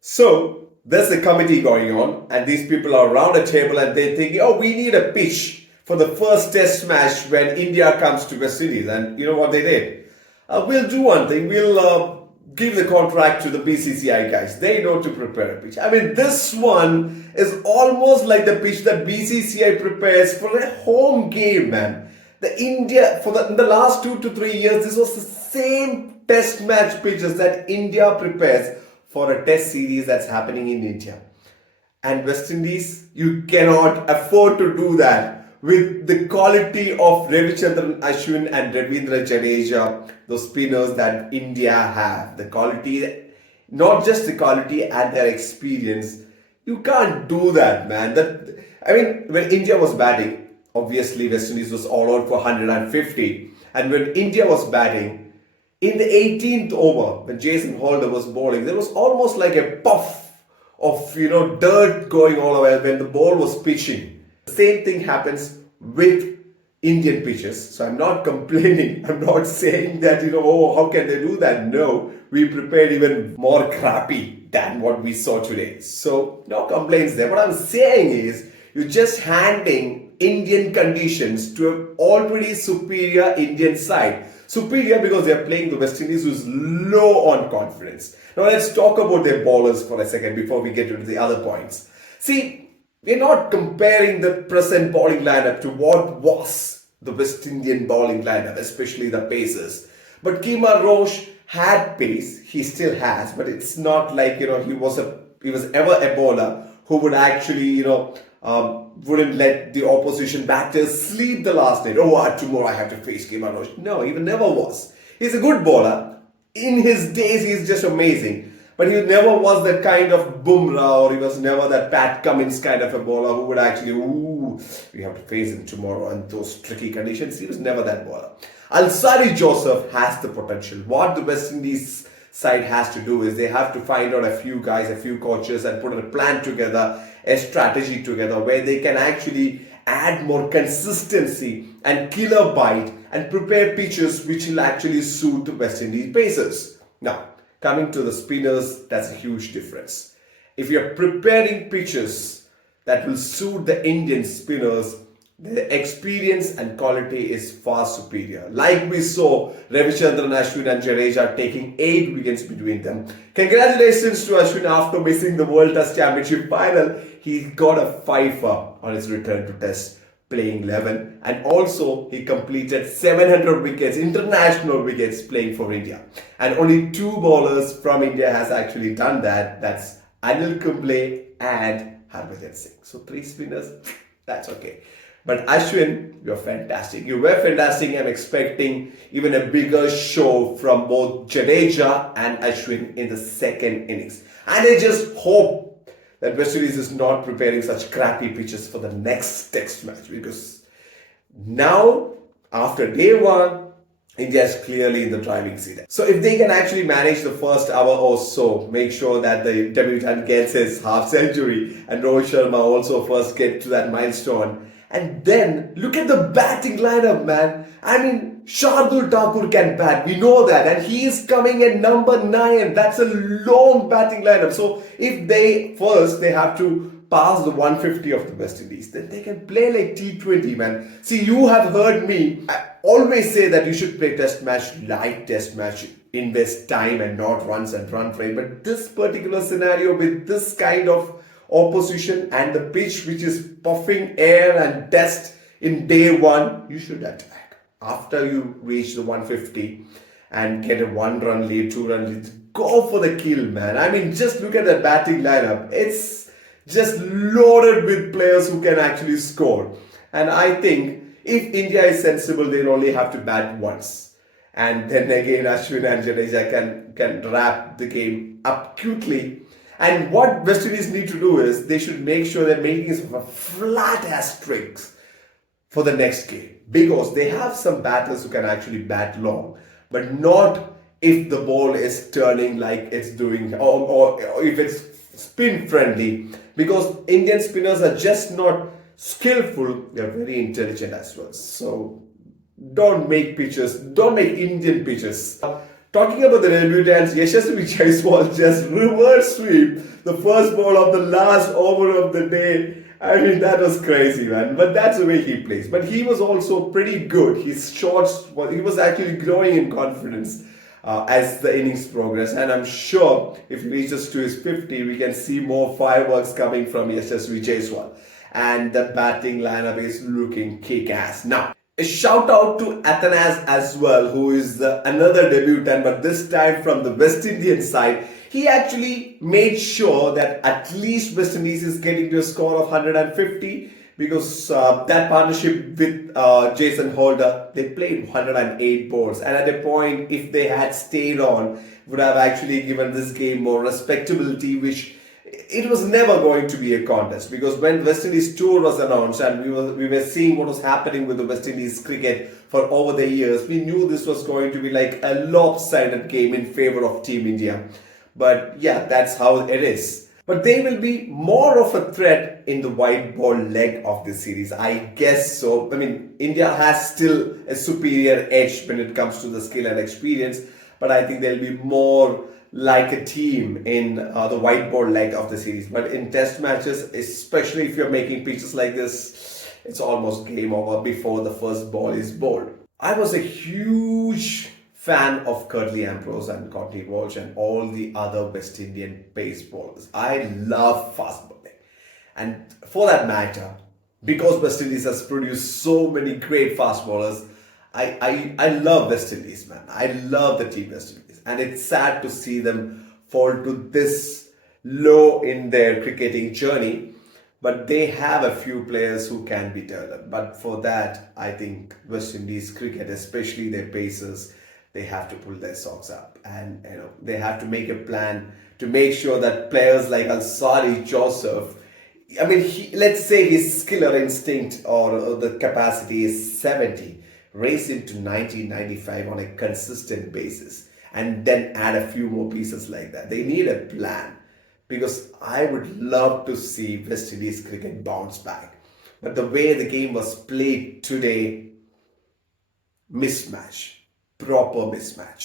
So there's a committee going on, and these people are around a table and they're thinking, oh, we need a pitch for the first test match when India comes to West Indies. And you know what they did? We'll do one thing. We'll give the contract to the BCCI guys. They know to prepare a pitch. I mean, this one is almost like the pitch that BCCI prepares for a home game, man. In the last 2 to 3 years, this was the same test match pitches that India prepares for a test series that's happening in India. And West Indies, you cannot afford to do that with the quality of Ravichandran Ashwin and Ravindra Jadeja, those spinners that India have. The quality, not just the quality and their experience. You can't do that, man. When India was batting, obviously West Indies was all out for 150. And when India was batting, in the 18th over, when Jason Holder was bowling, there was almost like a puff of dirt going all over when the ball was pitching. The same thing happens with Indian pitches. So I'm not complaining. I'm not saying that oh, how can they do that? No, we prepared even more crappy than what we saw today. So no complaints there. What I'm saying is you're just handing Indian conditions to an already superior Indian side. Superior because they are playing the West Indies, who's low on confidence. Now let's talk about their bowlers for a second before we get into the other points. See, we're not comparing the present bowling lineup to what was the West Indian bowling lineup, especially the pacers. But Kemar Roach had pace, he still has, but it's not like he was ever a bowler who would actually wouldn't let the opposition batters sleep the last night. Oh, tomorrow I have to face Kemar Roach. No, he never was. He's a good bowler. In his days, he's just amazing. But he never was that kind of Bumrah, or he was never that Pat Cummins kind of a bowler who would actually, we have to face him tomorrow in those tricky conditions. He was never that bowler. Alsari Joseph has the potential. What the West Indies side has to do is they have to find out a few guys, a few coaches, and put a plan together, a strategy together where they can actually add more consistency and killer bite and prepare pitches which will actually suit the West Indies pacers. Now, coming to the spinners, that's a huge difference. If you're preparing pitches that will suit the Indian spinners, the experience and quality is far superior. Like we saw Ravichandran Ashwin and Jadeja taking 8 wickets between them. Congratulations to Ashwin after missing the World Test Championship final. He got a fifer on his return to Test playing 11, and also he completed 700 wickets, international wickets playing for India. And only 2 bowlers from India has actually done that. That's Anil Kumble and Harbhajan Singh. So 3 spinners, that's okay. But Ashwin, you're fantastic. You were fantastic. I'm expecting even a bigger show from both Jadeja and Ashwin in the second innings. And I just hope that West Indies is not preparing such crappy pitches for the next test match, because now, after day 1, India is clearly in the driving seat. So if they can actually manage the first hour or so, make sure that the debutant gets his half century and Rohit Sharma also first get to that milestone. And then look at the batting lineup, man. I mean, Shardul Thakur can bat. We know that. And he is coming at number 9. That's a long batting lineup. So if they have to pass the 150 of the West Indies, then they can play like T20, man. See, you have heard me. I always say that you should play test match like test match. Invest time and not runs and run rate. But this particular scenario with this kind of opposition and the pitch which is puffing air and dust in day 1, you should attack. After you reach the 150 and get a 1-run lead, 2-run lead, go for the kill, man. I mean, just look at the batting lineup. It's just loaded with players who can actually score. And I think if India is sensible, they'll only have to bat once. And then again, Ashwin and Jadeja can wrap the game up quickly. And what West Indies need to do is they should make sure they're making it a flat asterisk for the next game, because they have some batters who can actually bat long, but not if the ball is turning like it's doing, or if it's spin friendly, because Indian spinners are just not skillful, they're very intelligent as well. So don't make Indian pitches Talking about the debutants, Yashasvi Jaiswal just reverse sweep the first ball of the last over of the day. I mean, that was crazy, man. But that's the way he plays. But he was also pretty good. His shots, he was actually growing in confidence as the innings progress. And I'm sure if he reaches to his 50, we can see more fireworks coming from Yashasvi Jaiswal. And the batting lineup is looking kick-ass. Now, a shout out to Athanas as well, who is another debutant, but this time from the West Indian side. He actually made sure that at least West Indies is getting to a score of 150 because that partnership with Jason Holder, they played 108 balls. And at a point, if they had stayed on, would have actually given this game more respectability, which it was never going to be a contest, because when West Indies tour was announced and we were seeing what was happening with the West Indies cricket for over the years, we knew this was going to be like a lopsided game in favor of Team India. But yeah, that's how it is. But they will be more of a threat in the white ball leg of this series, I guess so. I mean, India has still a superior edge when it comes to the skill and experience, but I think they'll be more like a team in the white ball leg of the series. But in test matches, especially if you're making pitches like this, it's almost game over before the first ball is bowled. I was a huge fan of Curtly Ambrose and Courtney Walsh and all the other West Indian pace bowlers. I love fast bowling. And for that matter, because West Indies has produced so many great fast bowlers, I love West Indies, man. I love the team West Indies. And it's sad to see them fall to this low in their cricketing journey. But they have a few players who can be developed. But for that, I think West Indies cricket, especially their pacers, they have to pull their socks up. And they have to make a plan to make sure that players like Alsari Joseph, I mean, let's say his skill or instinct or the capacity is 70, raise it to 90, 95 on a consistent basis, and then add a few more pieces like that. They need a plan, because I would love to see West Indies cricket bounce back. But the way the game was played today, mismatch, proper mismatch.